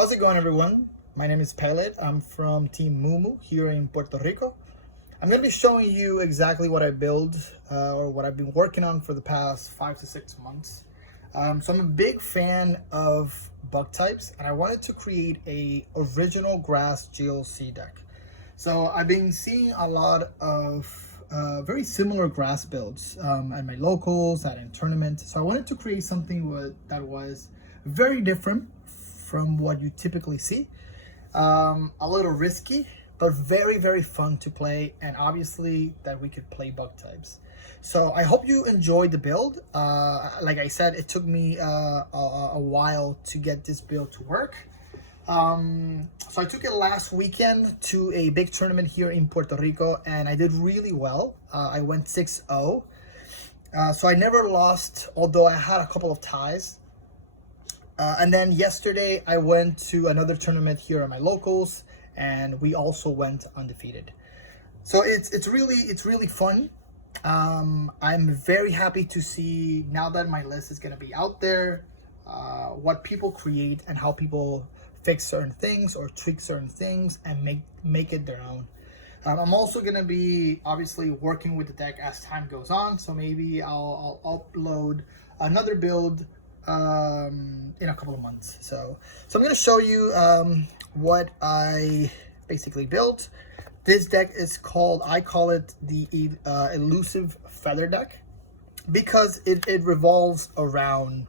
How's it going, everyone? My name is Pelet. I'm from Team MooMoo here in Puerto Rico. I'm going to be showing you exactly what I build or what I've been working on for the past 5 to 6 months. So I'm a big fan of bug types, and I wanted to create a original grass GLC deck. So I've been seeing a lot of very similar grass builds at my locals, in tournaments. So I wanted to create something that was very different from what you typically see. A little risky, but very, very fun to play, and obviously that we could play bug types. So I hope you enjoyed the build. Like I said, it took me a while to get this build to work. So I took it last weekend to a big tournament here in Puerto Rico, and I did really well. I went 6-0. So I never lost, although I had a couple of ties. And then yesterday I went to another tournament here at my locals, and we also went undefeated. So it's really fun. I'm very happy to see now that my list is going to be out there, what people create and how people fix certain things or tweak certain things and make it their own. I'm also going to be obviously working with the deck as time goes on, so maybe I'll upload another build in a couple of months. So I'm going to show you what I basically built. This deck is called, I call it the Elusive Feather deck, because it revolves around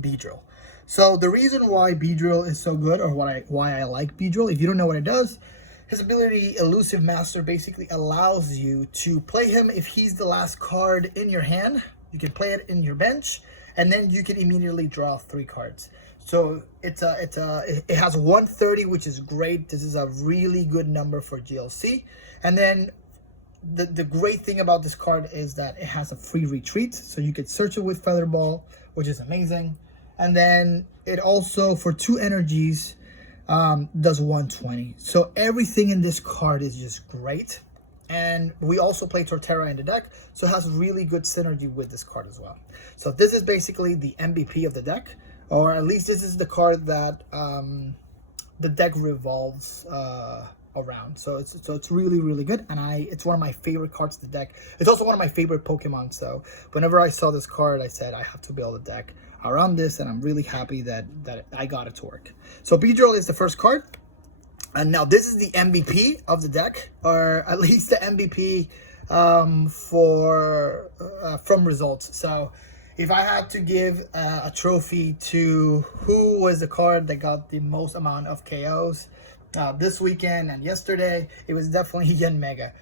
Beedrill. So the reason why Beedrill is so good, or why I like Beedrill, if you don't know what it does, his ability Elusive Master basically allows you to play him if he's the last card in your hand. You can play it in your bench, and then you can immediately draw 3 cards. So it has 130, which is great. This is a really good number for GLC. And then the great thing about this card is that it has a free retreat, so you could search it with Featherball, which is amazing. And then it also, for 2 energies, does 120. So everything in this card is just great. And we also play Torterra in the deck, so it has really good synergy with this card as well. So this is basically the MVP of the deck, or at least this is the card that the deck revolves around. So it's really good, and it's one of my favorite cards of the deck. It's also one of my favorite Pokemon. So whenever I saw this card, I said I have to build a deck around this, and I'm really happy that I got it to work. So Beedrill is the first card. And now this is the MVP of the deck, or at least the MVP from results. So if I had to give a trophy to who was the card that got the most amount of KOs this weekend and yesterday, it was definitely Yanmega.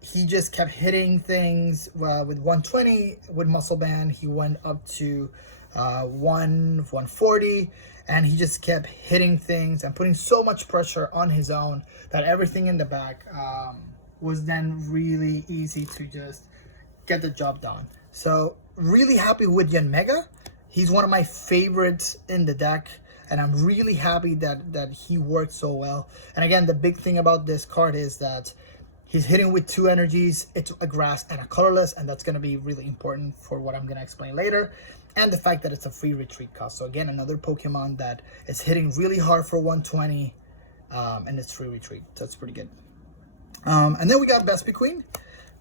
He just kept hitting things with 120 with Muscle Band. He went up to 140, and he just kept hitting things and putting so much pressure on his own that everything in the back was then really easy to just get the job done. So really happy with Yanmega. He's one of my favorites in the deck, and I'm really happy that he worked so well. And again, the big thing about this card is that he's hitting with 2 energies. It's a grass and a colorless, and that's going to be really important for what I'm going to explain later. And the fact that it's a free retreat cost. So again, another Pokemon that is hitting really hard for 120, and it's free retreat. So it's pretty good. And then we got Bespy Queen.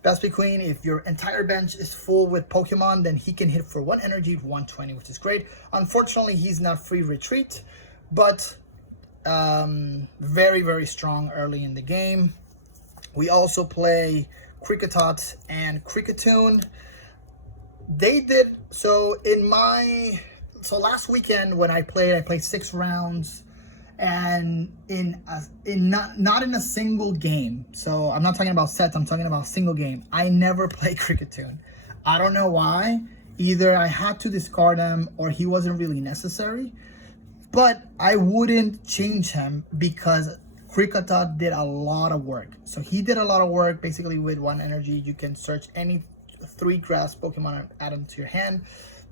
Bespy Queen, if your entire bench is full with Pokemon, then he can hit for 1 energy, 120, which is great. Unfortunately, he's not free retreat, but very strong early in the game. We also play Kricketot and Kricketune. They did so last weekend when I played 6 rounds, and not in a single game. So I'm not talking about sets, I'm talking about single game. I never play Kricketune. I don't know why. Either I had to discard him or he wasn't really necessary, but I wouldn't change him because Kricketot did a lot of work. So he did a lot of work. Basically with 1 energy, you can search any 3 grass Pokemon and add them to your hand.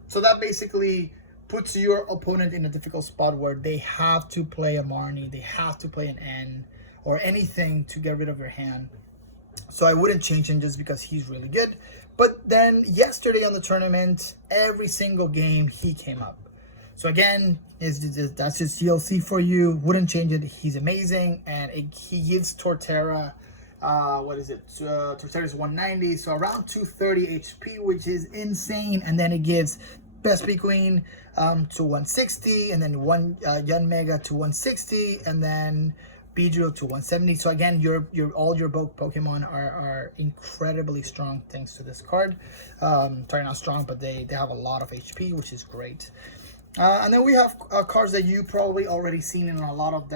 So that basically puts your opponent in a difficult spot where they have to play a Marnie, they have to play an N or anything to get rid of your hand. So I wouldn't change him just because he's really good. But then yesterday on the tournament, every single game he came up. So again, That's just GLC for you. Wouldn't change it. He's amazing, and he gives Torterra, what is it? Torterra is 190, so around 230 HP, which is insane. And then it gives Best Bee Queen to 160, and then one Yanmega to 160, and then Beedrill to 170. So again, all your Pokemon are incredibly strong thanks to this card. Sorry, not strong, but they have a lot of HP, which is great. And then we have cards that you probably already seen in a lot of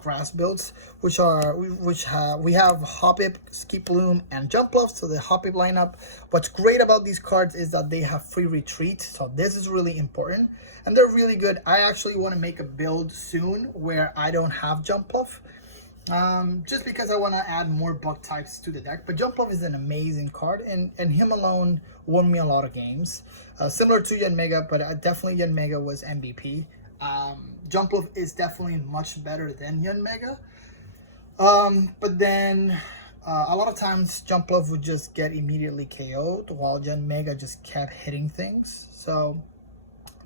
grass builds, we have Hoppip, Skiploom, and Jumpluff. So the Hoppip lineup. What's great about these cards is that they have free retreat, so this is really important, and they're really good. I actually want to make a build soon where I don't have Jumpluff, just because I want to add more bug types to the deck. But Jumpluff is an amazing card, and him alone won me a lot of games. Similar to Yanmega, but definitely Yanmega was MVP. Jumpluff is definitely much better than Yanmega. But then a lot of times Jumpluff would just get immediately KO'd while Yanmega just kept hitting things. So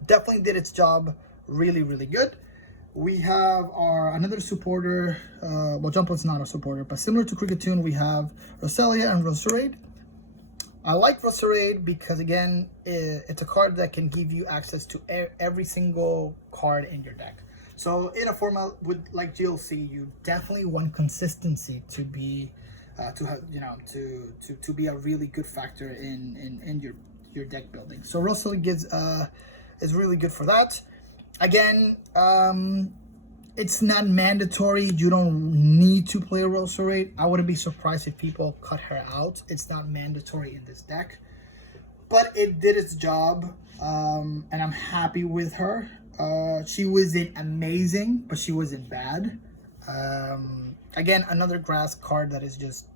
definitely did its job really, really good. We have another supporter. Well, Jumpluff's not a supporter, but similar to Cricketune, we have Roselia and Roserade. I like Roserade because, again, it's a card that can give you access to every single card in your deck. So in a format like GLC, you definitely want consistency to be to be a really good factor in your deck building. So Roselia is really good for that. Again, it's not mandatory. You don't need to play Roserade. I wouldn't be surprised if people cut her out. It's not mandatory in this deck, but it did its job, and I'm happy with her. She wasn't amazing, but she wasn't bad. Again, another grass card that is just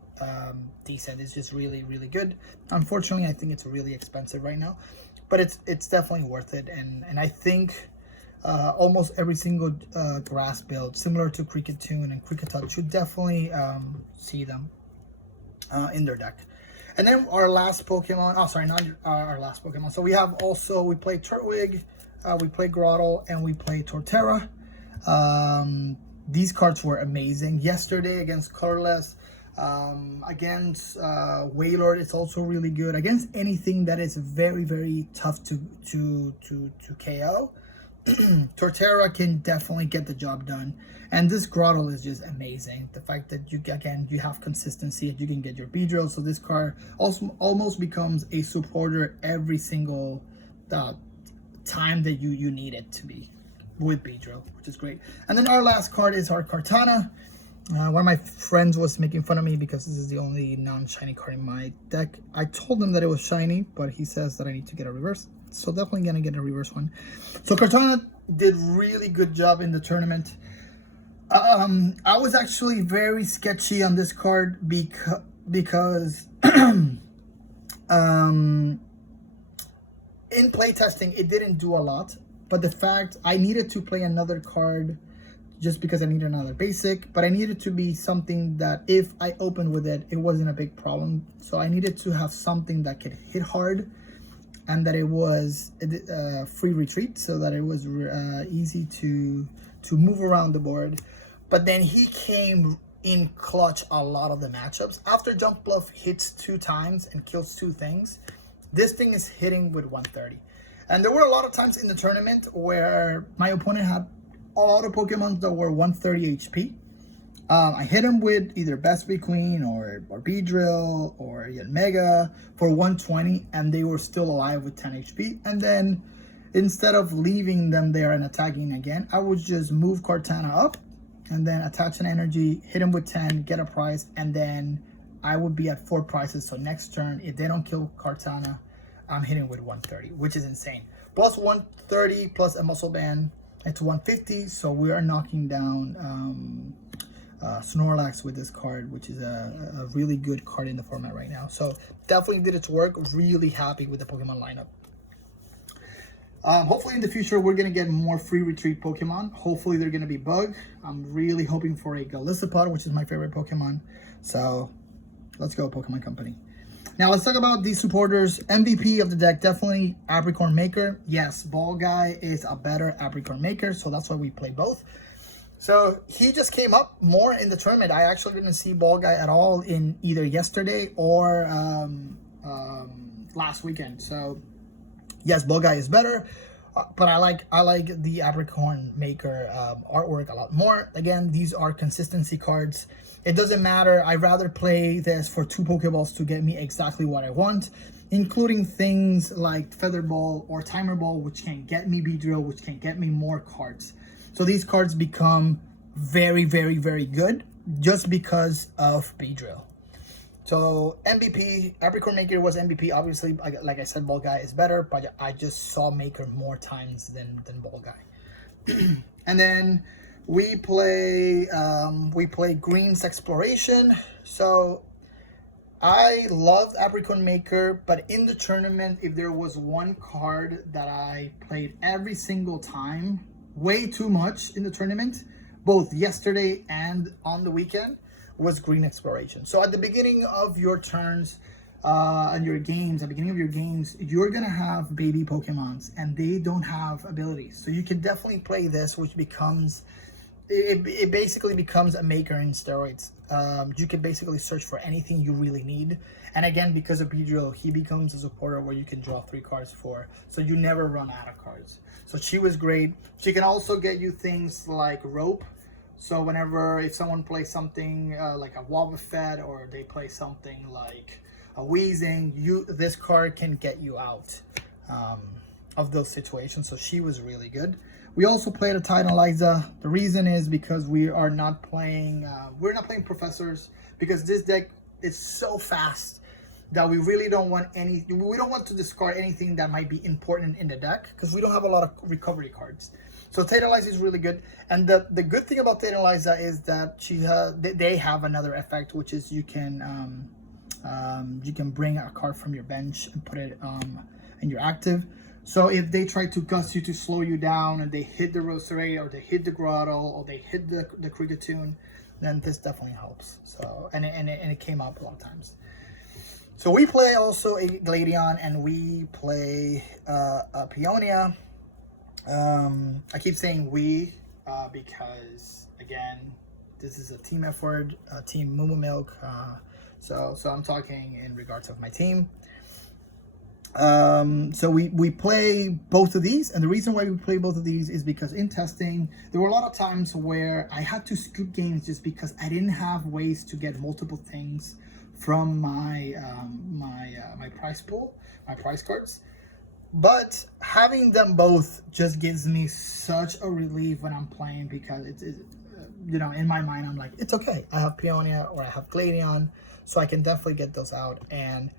decent. It's just really, really good. Unfortunately, I think it's really expensive right now, but it's definitely worth it. And I think almost every single grass build, similar to Cricketune and Cricketouch, should definitely see them in their deck. And then our last Pokemon, oh sorry, not our last Pokemon. So we play Turtwig, we play Grottle, and we play Torterra. These cards were amazing. Yesterday against Colorless, against Wailord, it's also really good. Against anything that is very, very tough to KO, Torterra can definitely get the job done. And this Grottle is just amazing. The fact that you have consistency, you can get your Beedrill. So this card also almost becomes a supporter every single time that you need it to be with Beedrill, which is great. And then our last card is our Kartana. One of my friends was making fun of me because this is the only non-shiny card in my deck. I told him that it was shiny, but he says that I need to get a reverse. So definitely gonna get a reverse one. So Kartana did really good job in the tournament. I was actually very sketchy on this card because in playtesting it didn't do a lot. But the fact I needed to play another card just because I needed another basic, but I needed to be something that if I opened with it, it wasn't a big problem. So I needed to have something that could hit hard, and that it was free retreat, so that it was easy to move around the board. But then he came in clutch a lot of the matchups. After Jumpluff hits 2 times and kills 2 things, this thing is hitting with 130. And there were a lot of times in the tournament where my opponent had a lot of Pokemon that were 130 HP. I hit him with either Best Bee Queen or Beedrill or Yanmega for 120, and they were still alive with 10 HP. And then instead of leaving them there and attacking again, I would just move Kartana up and then attach an energy, hit him with 10, get a prize, and then I would be at 4 prizes. So next turn, if they don't kill Kartana, I'm hitting with 130, which is insane. Plus 130 plus a muscle band, it's 150. So we are knocking down Snorlax with this card, which is a really good card in the format right now. So definitely did its work. Really happy with the Pokemon lineup. Hopefully in the future we're gonna get more free retreat Pokemon. Hopefully they're gonna be bug. I'm really hoping for a Galissapod, which is my favorite Pokemon. So let's go, Pokemon Company. Now let's talk about these supporters. MVP of the deck, definitely Apricorn Maker. Yes, Ball Guy is a better Apricorn Maker, so that's why we play both. So he just came up more in the tournament. I actually didn't see Ball Guy at all in either yesterday or last weekend. So yes, Ball Guy is better, but I like the Apricorn Maker artwork a lot more. Again, these are consistency cards. It doesn't matter. I'd rather play this for 2 Pokeballs to get me exactly what I want, including things like Feather Ball or Timer Ball, which can get me Beedrill, which can get me more cards. So these cards become very, very, very good just because of Beedrill. So MVP, Apricorn Maker was MVP. Obviously, like I said, Ball Guy is better, but I just saw Maker more times than Ball Guy. And then we play Green's Exploration. So I loved Apricorn Maker, but in the tournament, if there was one card that I played every single time, way too much in the tournament, both yesterday and on the weekend, was Green Exploration. So at the beginning of your turns and your games, at the beginning of your games, you're gonna have baby Pokemons and they don't have abilities. So you can definitely play this, which becomes, it basically becomes a Maker in steroids. You can basically search for anything you really need. And again, because of Beedrill, he becomes a supporter where you can draw 3 cards for, so you never run out of cards. So she was great. She can also get you things like Rope. So whenever, if someone plays something like a Wobbuffet, or they play something like a Weezing, this card can get you out of those situations. So she was really good. We also played a Titanizer. The reason is because we're not playing Professors, because this deck is so fast that we really don't want we don't want to discard anything that might be important in the deck, because we don't have a lot of recovery cards. So Titanizer is really good. And the good thing about Titanizer is that they have another effect, which is you can bring a card from your bench and put it in your active. So if they try to gust you to slow you down and they hit the Roserade or they hit the Grotto or they hit the Krigatune, then this definitely helps. So and it came up a lot of times. So we play also a Gladion and we play a Peonia. I keep saying we because again, this is a team effort, team MooMooMilk. So I'm talking in regards of my team. So we play both of these, and the reason why we play both of these is because in testing there were a lot of times where I had to scoop games just because I didn't have ways to get multiple things from my my prize pool, my prize cards. But having them both just gives me such a relief when I'm playing, because it's you know, in my mind I'm like, it's okay, I have Peonia or I have Gladion, so I can definitely get those out. And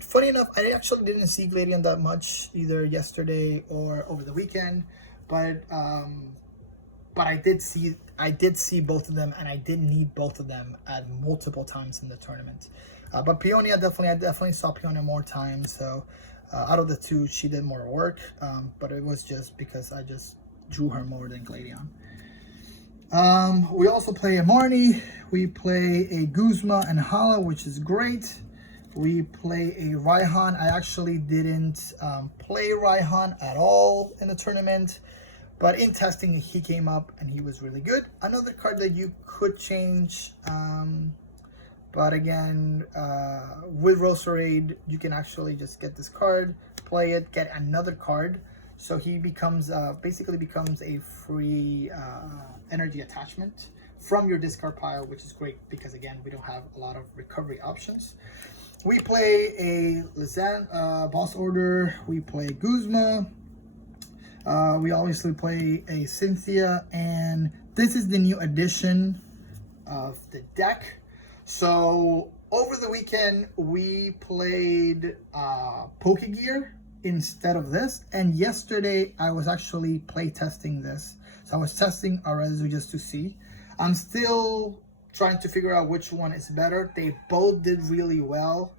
funny enough, I actually didn't see Gladion that much either yesterday or over the weekend, but I did see both of them, and I did need both of them at multiple times in the tournament. But Peonia, I definitely saw Peonia more times. So out of the two, she did more work, but it was just because I just drew her more than Gladion. We also play a Marnie, we play a Guzma and Hala, which is great. We play a Raihan. I actually didn't play Raihan at all in the tournament, but in testing he came up and he was really good. Another card that you could change, but again, with Roserade, you can actually just get this card, play it, get another card. So he becomes, basically becomes a free energy attachment from your discard pile, which is great because again, we don't have a lot of recovery options. We play a Lizan, Boss Order, we play Guzma, we obviously play a Cynthia, and this is the new addition of the deck. So over the weekend, we played Pokegear instead of this, and yesterday I was actually play testing this. So I was testing Arazu just to see. I'm still trying to figure out which one is better. They both did really well.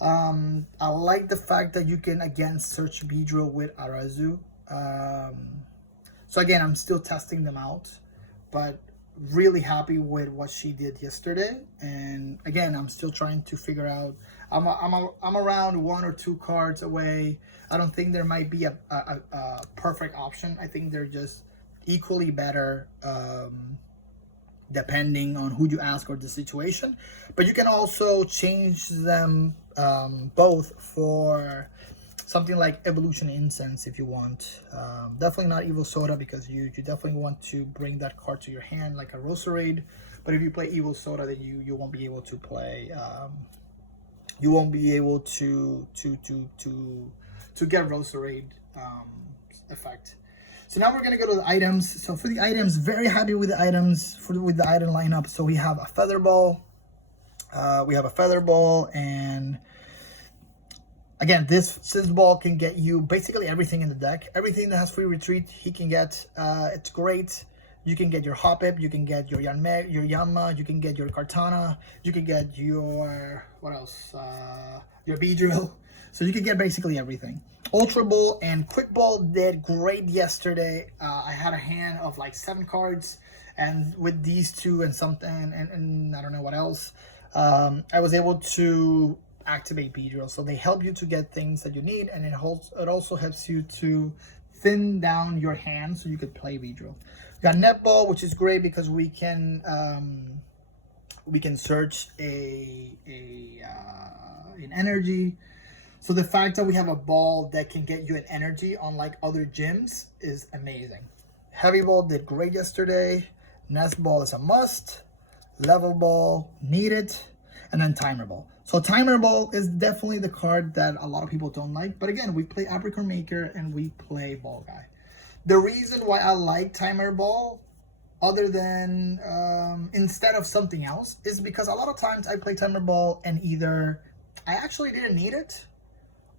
I like the fact that you can again search Beedrill with Arazu. So again, I'm still testing them out, but really happy with what she did yesterday. And again, I'm still trying to figure out. I'm around 1 or 2 cards away. I don't think there might be a perfect option. I think they're just equally better, depending on who you ask or the situation. But you can also change them both for something like Evolution Incense if you want. Definitely not Evil Soda, because you definitely want to bring that card to your hand like a Roserade. But if you play Evil Soda, then you won't be able to play. You won't be able to get Roserade effect. So now we're gonna go to the items. So for the items, very happy with the items with the item lineup. So we have a Feather Ball. And again, this Ball can get you basically everything in the deck. Everything that has free retreat, he can get. It's great. You can get your Hoppip, you can get your Yanma, you can get your Kartana, you can get your, what else? Your Beedrill. So you can get basically everything. Ultra Ball and Quick Ball did great yesterday. I had a hand of like 7 cards, and with these 2 and something, and I don't know what else, I was able to activate Beedrill. So they help you to get things that you need, and it also helps you to thin down your hand so you could play Beedrill. We got Netball, which is great because we can search an energy. So the fact that we have a ball that can get you an energy, unlike other gyms, is amazing. Heavy Ball did great yesterday. Nest Ball is a must. Level Ball, need it. And then Timer Ball. So Timer Ball is definitely the card that a lot of people don't like. But again, we play Apricorn Maker and we play Ball Guy. The reason why I like Timer Ball, other than instead of something else, is because a lot of times I play Timer Ball and either I actually didn't need it,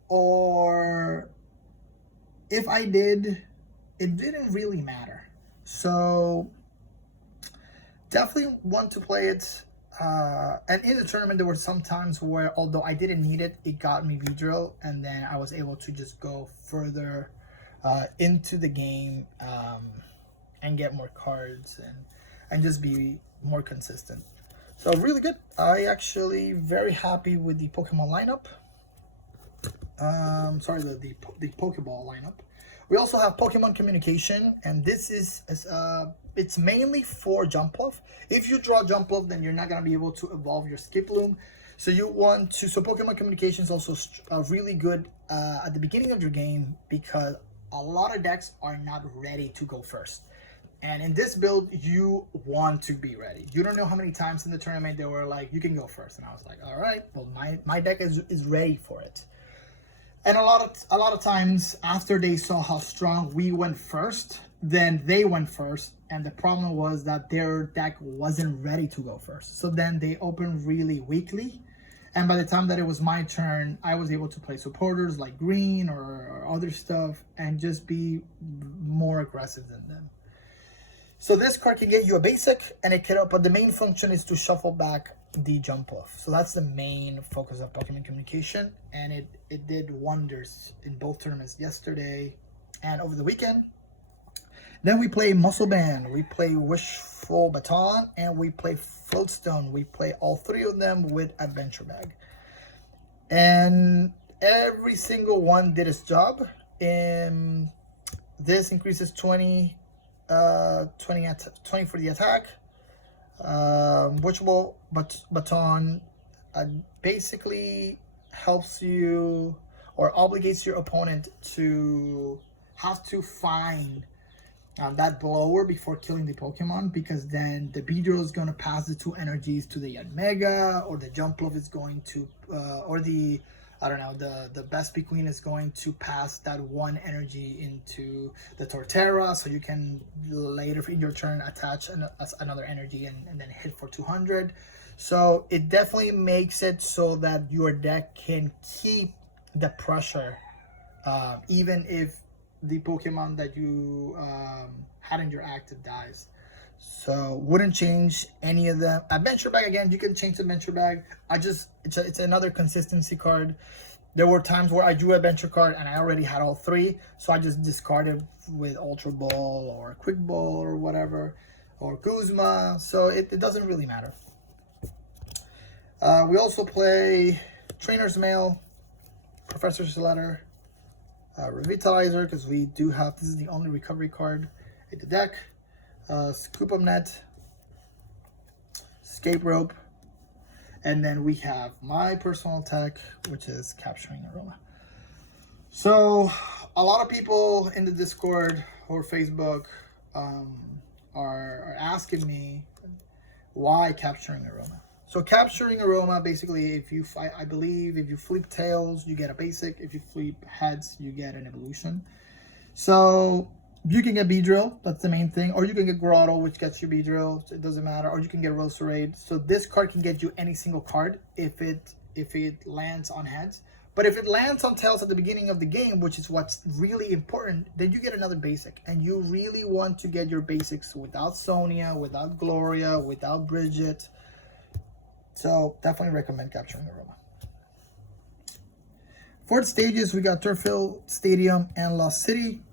or if I did, it didn't really matter. So definitely want to play it. And in the tournament, there were some times where, although I didn't need it, it got me Beedrill, and then I was able to just go further into the game and get more cards and just be more consistent. So really good. I actually very happy with the Pokemon lineup. Sorry, the Pokeball lineup. We also have Pokemon Communication, and this is it's mainly for Jumpluff. If you draw Jumpluff, then you're not gonna be able to evolve your Skiploom. So you want to. So Pokemon Communication is also really good at the beginning of your game, because a lot of decks are not ready to go first. And in this build, you want to be ready. You don't know how many times in the tournament they were like, you can go first. And I was like, all right, well, my deck is ready for it. And a lot of times after they saw how strong we went first, then they went first. And the problem was that their deck wasn't ready to go first. So then they opened really weakly. And by the time that it was my turn, I was able to play supporters like green or other stuff and just be more aggressive than them. So this card can get you a basic, and it can, but the main function is to shuffle back the Jumpluff. So that's the main focus of Pokemon Communication, and it did wonders in both tournaments yesterday and over the weekend. Then we play Muscle Band, we play Wishful Baton, and we play Floatstone. We play all 3 of them with Adventure Bag. And every single one did its job. This increases 20 for the attack. Wishful Baton basically helps you or obligates your opponent to have to find that blower before killing the Pokemon, because then the Beedrill is going to pass the 2 energies to the Yanmega, or the Jumpluff is going to, or the, I don't know, the Bespy Queen is going to pass that 1 energy into the Torterra, so you can later in your turn attach another energy and then hit for 200. So it definitely makes it so that your deck can keep the pressure, even if the Pokemon that you had in your active dies. So wouldn't change any of them. Adventure Bag, again, you can change the Adventure Bag. It's another consistency card. There were times where I drew a Adventure card and I already had all 3, so I just discarded with Ultra Ball or Quick Ball or whatever. or Guzma, so it doesn't really matter. We also play Trainer's Mail, Professor's Letter, Revitalizer, because we do have, this is the only recovery card in the deck, Scoop 'em Net, Escape Rope, and then we have my personal tech, which is Capturing Aroma. So a lot of people in the Discord or Facebook are asking me why Capturing Aroma. So Capturing Aroma, basically, if you, I believe, if you flip tails, you get a basic. If you flip heads, you get an evolution. So you can get Beedrill, that's the main thing, or you can get Grotto, which gets you Beedrill, so it doesn't matter, or you can get Roserade. So this card can get you any single card if it lands on heads. But if it lands on tails at the beginning of the game, which is what's really important, then you get another basic. And you really want to get your basics without Sonia, without Gloria, without Bridget. So definitely recommend Capturing Aroma. For the stages, we got Turffield, Stadium, and Lost City.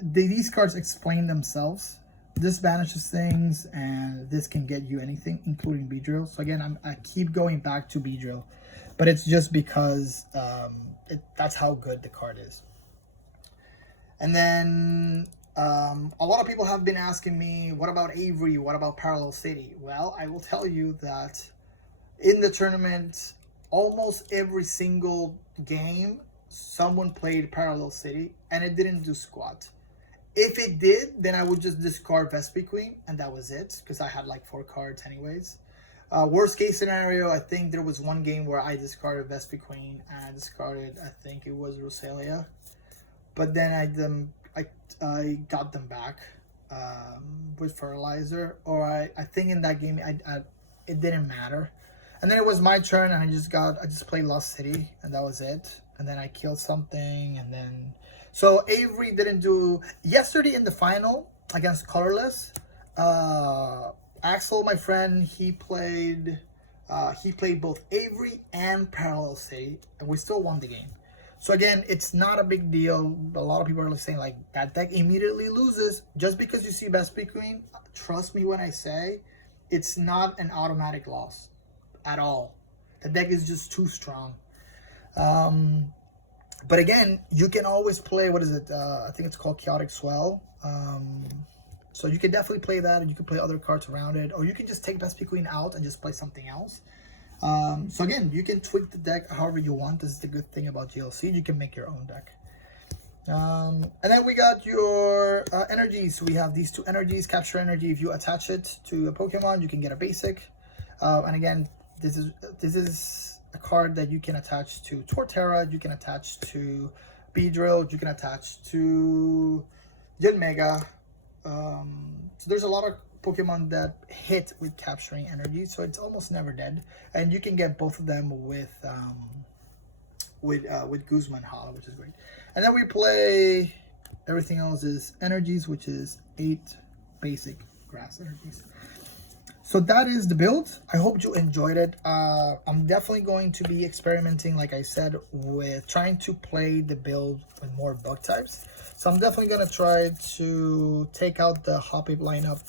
These cards explain themselves. This banishes things, and this can get you anything, including Beedrill. So again, I keep going back to Beedrill, but it's just because that's how good the card is. And then a lot of people have been asking me, what about Avery? What about Parallel City? Well, I will tell you that in the tournament, almost every single game, someone played Parallel City, and it didn't do squat. If it did, then I would just discard Vespi Queen, and that was it, because I had like 4 cards anyways. Worst case scenario, I think there was one game where I discarded Vespi Queen, and I discarded, I think it was Rosalia. But then I got them back with Fertilizer, or I think in that game it didn't matter. And then it was my turn, and I just played Lost City, and that was it. And then I killed something, and then so Avery didn't do yesterday in the final against Colorless. Axel, my friend, he played both Avery and Parallel City, and we still won the game. So again, it's not a big deal. A lot of people are saying like that deck immediately loses just because you see Vespi Queen. Trust me when I say it's not an automatic loss at all. The deck is just too strong. But again, you can always play, what is it? I think it's called Chaotic Swell. So you can definitely play that, and you can play other cards around it, or you can just take Vespi Queen out and just play something else. So again, you can tweak the deck however you want. This is the good thing about GLC. You can make your own deck. And then we got your energies. We have these 2 energies. Capture Energy. If you attach it to a Pokemon, you can get a basic. And again, this is a card that you can attach to Torterra. You can attach to Beedrill. You can attach to Yanmega. So there's a lot of Pokemon that hit with Capturing Energy, so it's almost never dead, and you can get both of them with Guzma and Hala, which is great. And then we play everything else is energies, which is 8 basic grass energies. So that is the build. I hope you enjoyed it. I'm definitely going to be experimenting, like I said, with trying to play the build with more bug types. So I'm definitely going to try to take out the Hoppip lineup,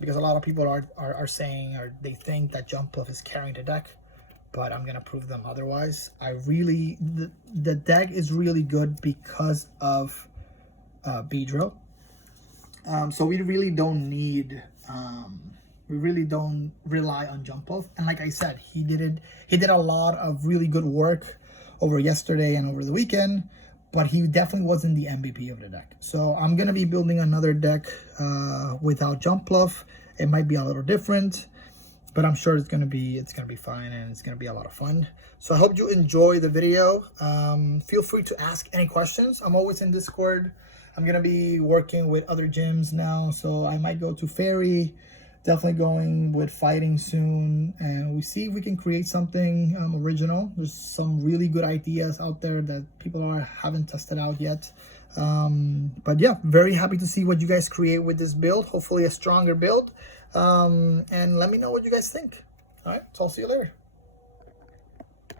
because a lot of people are saying, or they think that Jump Bluff is carrying the deck, but I'm going to prove them otherwise. The deck is really good because of Beedrill. So we really don't need... we really don't rely on Jump Off, and like I said, he did a lot of really good work over yesterday and over the weekend, but he definitely wasn't the MVP of the deck. So I'm gonna be building another deck without Jump Bluff. It might be a little different, but I'm sure it's gonna be fine, and it's gonna be a lot of fun. So I hope you enjoy the video. Feel free to ask any questions. I'm always in Discord. I'm going to be working with other gyms now, so I might go to Fairy, definitely going with Fighting soon, and we see if we can create something original. There's some really good ideas out there that people haven't tested out yet. But yeah, very happy to see what you guys create with this build, hopefully a stronger build, and let me know what you guys think. All right, so I'll see you later.